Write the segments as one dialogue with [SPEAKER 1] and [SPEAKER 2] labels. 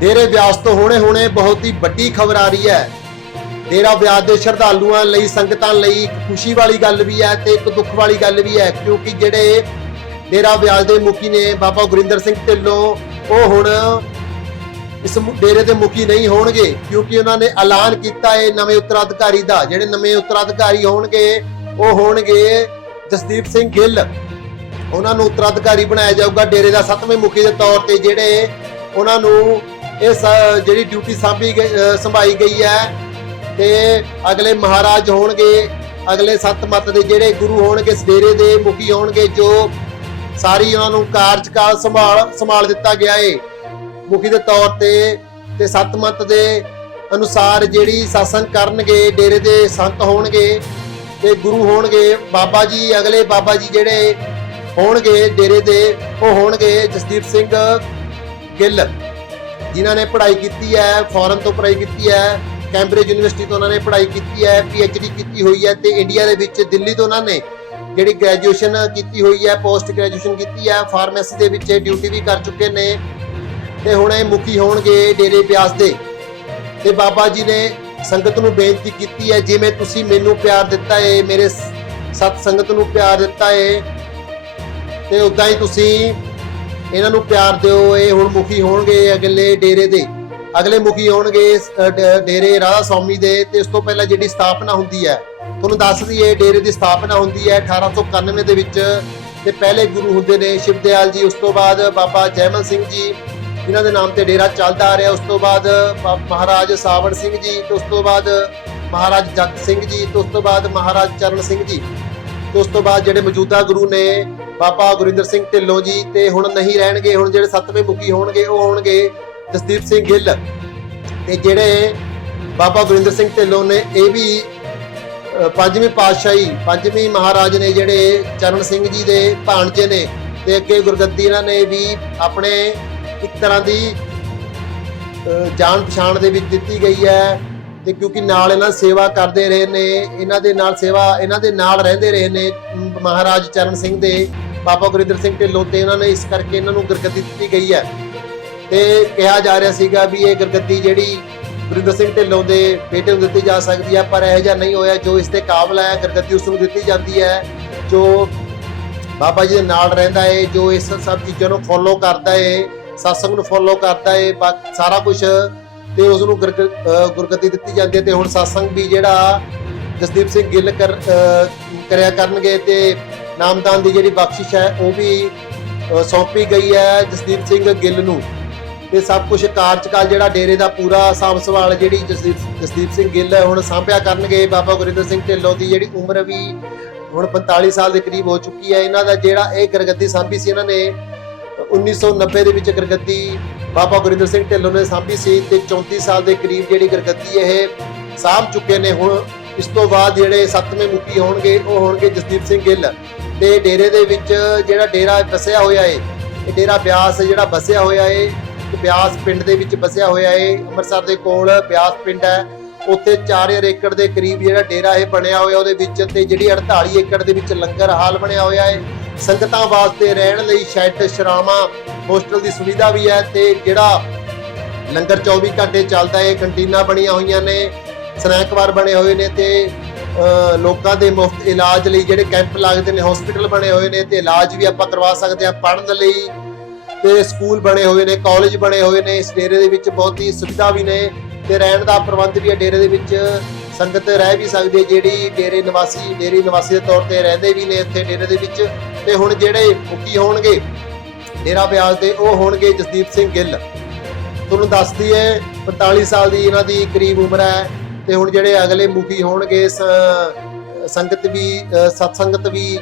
[SPEAKER 1] ਡੇਰੇ ਬਿਆਸ ਤੋਂ ਹੁਣੇ ਹੁਣੇ ਬਹੁਤ ਹੀ ਵੱਡੀ ਖਬਰ ਆ ਰਹੀ ਹੈ। ਡੇਰਾ ਬਿਆਸ ਦੇ ਸ਼ਰਧਾਲੂਆਂ ਲਈ, ਸੰਗਤਾਂ ਲਈ ਇੱਕ ਖੁਸ਼ੀ ਵਾਲੀ ਗੱਲ ਵੀ ਹੈ ਤੇ ਇੱਕ ਦੁੱਖ ਵਾਲੀ ਗੱਲ ਵੀ ਹੈ, ਕਿਉਂਕਿ ਜਿਹੜੇ ਡੇਰਾ ਬਿਆਸ ਦੇ ਮੁਖੀ ਨੇ ਬਾਬਾ ਗੁਰਿੰਦਰ ਸਿੰਘ ਢਿੱਲੋਂ, ਉਹ ਹੁਣ ਇਸ ਡੇਰੇ ਦੇ ਮੁਖੀ ਨਹੀਂ ਹੋਣਗੇ, ਕਿਉਂਕਿ ਉਹਨਾਂ ਨੇ ਐਲਾਨ ਕੀਤਾ ਹੈ ਨਵੇਂ ਉੱਤਰਾਧਿਕਾਰੀ ਦਾ। ਜਿਹੜੇ ਨਵੇਂ ਉੱਤਰਾਧਿਕਾਰੀ ਹੋਣਗੇ, ਉਹ ਹੋਣਗੇ ਜਸਦੀਪ ਸਿੰਘ ਗਿੱਲ। ਉਹਨਾਂ ਨੂੰ ਉੱਤਰਾਧਿਕਾਰੀ ਬਣਾਇਆ ਜਾਊਗਾ ਡੇਰੇ ਦਾ ਸੱਤਵੇਂ ਮੁਖੀ ਦੇ ਤੌਰ ਤੇ, ਜਿਹੜੇ ਉਹਨਾਂ ਨੂੰ ਇਸ ਜਿਹੜੀ ਡਿਊਟੀ ਸਾਂਭੀ ਗਈ, ਅਹ, ਸੰਭਾਈ ਗਈ ਹੈ ਤੇ ਅਗਲੇ ਮਹਾਰਾਜ ਹੋਣਗੇ, ਅਗਲੇ ਸੱਤ ਮੱਤ ਦੇ ਜਿਹੜੇ ਗੁਰੂ ਹੋਣਗੇ ਇਸ ਡੇਰੇ ਦੇ ਮੁਖੀ ਹੋਣਗੇ, ਜੋ ਸਾਰੀ ਉਹਨਾਂ ਨੂੰ ਕਾਰਜਕਾਲ ਸੰਭਾਲ ਸੰਭਾਲ ਦਿੱਤਾ ਗਿਆ ਏ। ਮੁਖੀ ਦੇ ਤੌਰ ਤੇ ਤੇ ਸੱਤ ਮੱਤ ਦੇ ਅਨੁਸਾਰ ਜਿਹੜੀ ਸਾਸਨ ਕਰਨਗੇ, ਡੇਰੇ ਦੇ ਸੰਤ ਹੋਣਗੇ ਤੇ ਗੁਰੂ ਹੋਣਗੇ, ਬਾਬਾ ਜੀ, ਅਗਲੇ ਬਾਬਾ ਜੀ ਜਿਹੜੇ ਹੋਣਗੇ, ਡੇਰੇ ਦੇ, ਉਹ ਹੋਣਗੇ ਜਸਦੀਪ ਸਿੰਘ ਗਿੱਲ। ਜਿਨ੍ਹਾਂ ਨੇ ਪੜ੍ਹਾਈ ਕੀਤੀ ਹੈ ਫੋਰਨ ਤੋਂ ਪੜ੍ਹਾਈ ਕੀਤੀ ਹੈ ਕੈਂਬਰਿਜ ਯੂਨੀਵਰਸਿਟੀ ਤੋਂ ਉਹਨਾਂ ਨੇ ਪੜ੍ਹਾਈ ਕੀਤੀ ਹੈ ਡੀ ਕੀਤੀ ਹੋਈ ਹੈ ਤੇ ਇੰਡੀਆ ਦੇ ਵਿੱਚ ਦਿੱਲੀ ਤੋਂ ਉਹਨਾਂ ਨੇ ਜਿਹੜੀ ਗ੍ਰੈਜੂਏਸ਼ਨ ਕੀਤੀ ਹੋਈ ਹੈ ਪੋਸਟ ਗ੍ਰੈਜੂਏਸ਼ਨ ਕੀਤੀ ਹੈ ਫਾਰਮੇਸੀ ਦੇ ਵਿੱਚ ਡਿਊਟੀ ਵੀ ਕਰ ਚੁੱਕੇ ਨੇ ਤੇ ਹੁਣ ਇਹ ਮੁਖੀ ਹੋਣਗੇ ਡੇਰੇ ਬਿਆਸ ਦੇ। ਤੇ ਬਾਬਾ ਜੀ ਨੇ ਸੰਗਤ ਨੂੰ ਬੇਨਤੀ ਕੀਤੀ ਹੈ, ਜਿਵੇਂ ਤੁਸੀਂ ਮੈਨੂੰ ਪਿਆਰ ਦਿੱਤਾ ਏ, ਮੇਰੇ ਸ- ਸਤ ਸੰਗਤ ਨੂੰ ਪਿਆਰ ਦਿੱਤਾ ਏ, ਤੇ ਉਦਾਂ ਹੀ ਤੁਸੀਂ ਇਹਨਾਂ ਨੂੰ ਪਿਆਰ ਦਿਓ, ਇਹ ਹੁਣ ਮੁਖੀ ਹੋਣਗੇ ਅਗਲੇ ਡੇਰੇ ਦੇ। ਅਗਲੇ ਮੁਖੀ ਹੋਣਗੇ ਡੇਰੇ ਰਾਧਾ ਸਵਾਮੀ ਦੇ ਤੇ ਉਸ ਤੋਂ ਪਹਿਲਾਂ ਜਿਹੜੀ ਸਥਾਪਨਾ ਹੁੰਦੀ ਹੈ, ਤੁਹਾਨੂੰ ਦੱਸ ਦਈਏ ਡੇਰੇ ਦੀ ਸਥਾਪਨਾ ਹੁੰਦੀ ਹੈ 1891 ਦੇ ਵਿੱਚ ਤੇ ਪਹਿਲੇ ਗੁਰੂ ਹੁੰਦੇ ਨੇ ਸ਼ਿਵਦਿਆਲ ਜੀ, ਉਸ ਤੋਂ ਬਾਅਦ ਬਾਬਾ ਜੈਮਲ ਸਿੰਘ ਜੀ ਇਹਨਾਂ ਦੇ ਨਾਮ ਤੇ ਡੇਰਾ ਚੱਲਦਾ ਆ ਰਿਹਾ, ਉਸ ਤੋਂ ਬਾਅਦ ਬਾ- ਮਹਾਰਾਜ ਸਾਵਣ ਸਿੰਘ ਜੀ ਤੇ ਉਸ ਤੋਂ ਬਾਅਦ ਮਹਾਰਾਜ ਜਗਤ ਸਿੰਘ ਜੀ ਤੇ ਉਸ ਤੋਂ ਬਾਅਦ ਮਹਾਰਾਜ ਚਰਨ ਸਿੰਘ ਜੀ ਤੇ ਉਸ ਤੋਂ ਬਾਅਦ ਜਿਹੜੇ ਮੌਜੂਦਾ ਗੁਰੂ ਨੇ ਬਾਬਾ ਗੁਰਿੰਦਰ ਸਿੰਘ ਢਿੱਲੋਂ ਜੀ ਤੇ ਹੁਣ ਨਹੀਂ ਰਹਿਣਗੇ, ਹੁਣ ਜਿਹੜੇ ਸੱਤਵੇਂ ਮੁਖੀ ਹੋਣਗੇ, ਉਹ ਹੋਣਗੇ ਜਸਦੀਪ ਸਿੰਘ ਗਿੱਲ। ਤੇ ਜਿਹੜੇ ਬਾਬਾ ਗੁਰਿੰਦਰ ਸਿੰਘ ਢਿੱਲੋਂ ਨੇ, ਇਹ ਵੀ ਪੰਜਵੀਂ ਪਾਤਸ਼ਾਹੀ, ਪੰਜਵੀਂ ਮਹਾਰਾਜ ਨੇ ਜਿਹੜੇ ਚਰਨ ਸਿੰਘ ਜੀ ਦੇ ਭਾਣਜੇ ਨੇ ਤੇ ਅੱਗੇ ਗੁਰਗੱਦੀ ਇਹਨਾਂ ਨੇ ਵੀ ਆਪਣੇ ਇੱਕ ਤਰ੍ਹਾਂ ਦੀ ਜਾਣ ਪਛਾਣ ਦੇ ਵਿੱਚ ਦਿੱਤੀ ਗਈ ਹੈ ਤੇ ਕਿਉਂਕਿ ਨਾਲ ਇਹਨਾਂ ਸੇਵਾ ਕਰਦੇ ਰਹੇ ਨੇ, ਇਹਨਾਂ ਦੇ ਨਾਲ ਸੇਵਾ, ਇਹਨਾਂ ਦੇ ਨਾਲ ਰਹਿੰਦੇ ਰਹੇ ਨੇ ਮਹਾਰਾਜ ਚਰਨ ਸਿੰਘ ਦੇ। ਬਾਬਾ ਗੁਰਿੰਦਰ ਸਿੰਘ ਢਿੱਲੋਂ ਤੇ ਇਹਨਾਂ ਨੇ ਇਸ ਕਰਕੇ ਇਹਨਾਂ ਨੂੰ ਗੁਰਗੱਦੀ ਦਿੱਤੀ ਗਈ ਹੈ। ਤੇ ਕਿਹਾ ਜਾ ਰਿਹਾ ਸੀਗਾ ਵੀ ਇਹ ਗੁਰਗੱਦੀ ਜਿਹੜੀ ਗੁਰਿੰਦਰ ਸਿੰਘ ਢਿੱਲੋਂ ਦੇ ਬੇਟੇ ਨੂੰ ਦਿੱਤੀ ਜਾ ਸਕਦੀ ਹੈ, ਪਰ ਇਹ ਜਿਹਾ ਨਹੀਂ ਹੋਇਆ। ਜੋ ਇਸ 'ਤੇ ਕਾਬਲ ਹੈ, ਗੁਰਗੱਦੀ ਉਸ ਨੂੰ ਦਿੱਤੀ ਜਾਂਦੀ ਹੈ। ਜੋ ਬਾਬਾ ਜੀ ਦੇ ਨਾਲ ਰਹਿੰਦਾ ਹੈ ਜੋ ਇਸ ਸਭ ਚੀਜ਼ਾਂ ਨੂੰ ਫੋਲੋ ਕਰਦਾ ਹੈ ਸਤਸੰਗ ਨੂੰ ਫੋਲੋ ਕਰਦਾ ਹੈ ਬਾ- ਸਾਰਾ ਕੁਝ ਤੇ ਉਸ ਨੂੰ ਗੁਰਗ- ਗੁਰਗੱਦੀ ਦਿੱਤੀ ਜਾਂਦੀ ਹੈ। ਤੇ ਹੁਣ ਸਤਸੰਗ ਵੀ ਜਿਹੜਾ ਜਸਦੀਪ ਸਿੰਘ ਗਿੱਲ ਕਰ ਕਰਿਆ ਕਰਨਗੇ ਤੇ ਨਾਮਦਾਨ ਦੀ ਜਿਹੜੀ ਬਖਸ਼ਿਸ਼ ਹੈ, ਉਹ ਵੀ ਸੌਂਪੀ ਗਈ ਹੈ ਜਸਦੀਪ ਸਿੰਘ ਗਿੱਲ ਨੂੰ। ਤੇ ਸਭ ਕੁਝ ਕਾਰਜਕਾਲ ਜਿਹੜਾ ਡੇਰੇ ਦਾ ਪੂਰਾ ਸਾਂਭ ਸੰਭਾਲ ਜਿਹੜੀ ਜਸਦੀਪ ਜਸਦੀਪ ਸਿੰਘ ਗਿੱਲ ਹੈ, ਹੁਣ ਸਾਂਭਿਆ ਕਰਨਗੇ। ਬਾਬਾ ਗੁਰਿੰਦਰ ਸਿੰਘ ਢਿੱਲੋਂ ਦੀ ਜਿਹੜੀ ਉਮਰ ਵੀ ਹੁਣ 45 ਸਾਲ ਦੇ ਕਰੀਬ ਹੋ ਚੁੱਕੀ ਹੈ। ਇਹਨਾਂ ਦਾ ਜਿਹੜਾ ਇਹ ਗੁਰਗੱਦੀ ਸਾਂਭੀ ਸੀ, ਇਹਨਾਂ ਨੇ 1990 ਦੇ ਵਿੱਚ ਗੁਰਗੱਦੀ ਬਾਬਾ ਗੁਰਿੰਦਰ ਸਿੰਘ ਢਿੱਲੋਂ ਨੇ ਸਾਂਭੀ ਸੀ ਤੇ 34 ਸਾਲ ਦੇ ਕਰੀਬ ਜਿਹੜੀ ਗੁਰਗੱਦੀ ਇਹ ਸਾਂਭ ਚੁੱਕੇ ਨੇ। ਹੁਣ ਇਸ ਤੋਂ ਬਾਅਦ ਜਿਹੜੇ ਸੱਤਵੇਂ ਮੁਖੀ ਹੋਣਗੇ, ਉਹ ਹੋਣਗੇ ਜਸਦੀਪ ਸਿੰਘ ਗਿੱਲ। ਤੇ ਡੇਰੇ ਦੇ ਵਿੱਚ ਜਿਹੜਾ ਡੇਰਾ ਵਸਿਆ ਹੋਇਆ ਏ, ਇਹ ਡੇਰਾ ਬਿਆਸ ਜਿਹੜਾ ਵਸਿਆ ਹੋਇਆ ਏ ਬਿਆਸ ਪਿੰਡ ਦੇ ਵਿੱਚ ਵਸਿਆ ਹੋਇਆ ਏ, ਅੰਮ੍ਰਿਤਸਰ ਦੇ ਕੋਲ ਬਿਆਸ ਪਿੰਡ ਹੈ। ਉੱਥੇ 4000 ਏਕੜ ਦੇ ਕਰੀਬ ਜਿਹੜਾ ਡੇਰਾ ਇਹ ਬਣਿਆ ਹੋਇਆ, ਉਹਦੇ ਵਿੱਚ ਤੇ ਜਿਹੜੀ 48 ਏਕੜ ਦੇ ਵਿੱਚ ਲੰਗਰ ਹਾਲ ਬਣਿਆ ਹੋਇਆ ਏ। ਸੰਗਤਾਂ ਵਾਸਤੇ ਰਹਿਣ ਲਈ ਸ਼ੈੱਡ ਸ਼ਰਾਵਾਂ, ਹੋਸਟਲ ਦੀ ਸੁਵਿਧਾ ਵੀ ਹੈ ਤੇ ਜਿਹੜਾ ਲੰਗਰ 24 ਘੰਟੇ ਚੱਲਦਾ ਏ, ਕੰਟੀਨਾਂ ਬਣੀਆਂ ਹੋਈਆਂ ਨੇ ਸਨੈਕ ਬਾਰ ਬਣੇ ਹੋਏ ਨੇ ਤੇ ਲੋਕਾਂ ਦੇ ਮੁਫਤ ਇਲਾਜ ਲਈ ਜਿਹੜੇ ਕੈਂਪ ਲੱਗਦੇ ਨੇ ਹਸਪੀਟਲ ਬਣੇ ਹੋਏ ਨੇ, ਤੇ ਇਲਾਜ ਵੀ ਆਪਾਂ ਕਰਵਾ ਸਕਦੇ ਹਾਂ ਪੜ੍ਹਨ ਲਈ। ਤੇ ਸਕੂਲ ਬਣੇ ਹੋਏ ਨੇ ਕਾਲਜ ਬਣੇ ਹੋਏ ਨੇ, ਇਸ ਡੇਰੇ ਦੇ ਵਿੱਚ ਬਹੁਤ ਹੀ ਸੁਵਿਧਾ ਵੀ ਨੇ, ਤੇ ਰਹਿਣ ਦਾ ਪ੍ਰਬੰਧ ਵੀ ਹੈ ਡੇਰੇ ਦੇ ਵਿੱਚ। ਸੰਗਤ ਰਹਿ ਵੀ ਸਕਦੀ ਹੈ, ਜਿਹੜੀ ਡੇਰੇ ਨਿਵਾਸੀ ਡੇਰੇ ਨਿਵਾਸੀ ਦੇ ਤੌਰ ਤੇ ਰਹਿੰਦੇ ਵੀ ਨੇ ਇੱਥੇ ਡੇਰੇ ਦੇ ਵਿੱਚ। ਤੇ ਹੁਣ ਜਿਹੜੇ ਮੁਖੀ ਹੋਣਗੇ, ਡੇਰਾ ਬਿਆਸ ਦੇ, ਉਹ ਹੋਣਗੇ ਜਸਦੀਪ ਸਿੰਘ ਗਿੱਲ। ਤੁਹਾਨੂੰ ਦੱਸਦੀ ਹੈ 45 ਸਾਲ ਦੀ ਇਹਨਾਂ ਦੀ ਕਰੀਬ ਉਮਰ ਹੈ। ਤੇ ਹੁਣ ਜਿਹੜੇ ਅਗਲੇ ਮੁਖੀ ਹੋਣਗੇ ਸ- ਸੰਗਤ ਵੀ ਅ, ਸਤ ਸੰਗਤ ਵੀ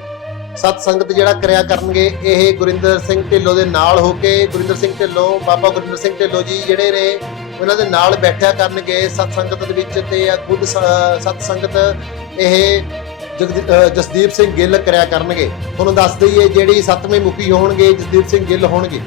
[SPEAKER 1] ਸਤ ਸੰਗਤ ਜਿਹੜਾ ਕਰਿਆ ਕਰਨਗੇ ਇਹ ਗੁਰਿੰਦਰ ਸਿੰਘ ਢਿੱਲੋਂ ਦੇ ਨਾਲ ਹੋ ਕੇ ਗੁਰਿੰਦਰ ਸਿੰਘ ਢਿੱਲੋਂ ਬਾਬਾ ਗੁਰਿੰਦਰ ਸਿੰਘ ਢਿੱਲੋਂ ਜੀ ਜਿਹੜੇ ਨੇ ਉਹਨਾਂ ਦੇ ਨਾਲ ਬੈਠਿਆ ਕਰਨਗੇ ਸਤ ਸੰਗਤ ਦੇ ਵਿੱਚ ਤੇ ਖੁਦ ਸ- ਸਤ ਸੰਗਤ ਇਹ ਜਗਦੀ- ਜਸਦੀਪ ਸਿੰਘ ਗਿੱਲ ਕਰਿਆ ਕਰਨਗੇ। ਤੁਹਾਨੂੰ ਦੱਸ ਦਈਏ ਜਿਹੜੀ ਸੱਤਵੇਂ ਮੁਖੀ ਹੋਣਗੇ ਜਸਦੀਪ ਸਿੰਘ ਗਿੱਲ ਹੋਣਗੇ।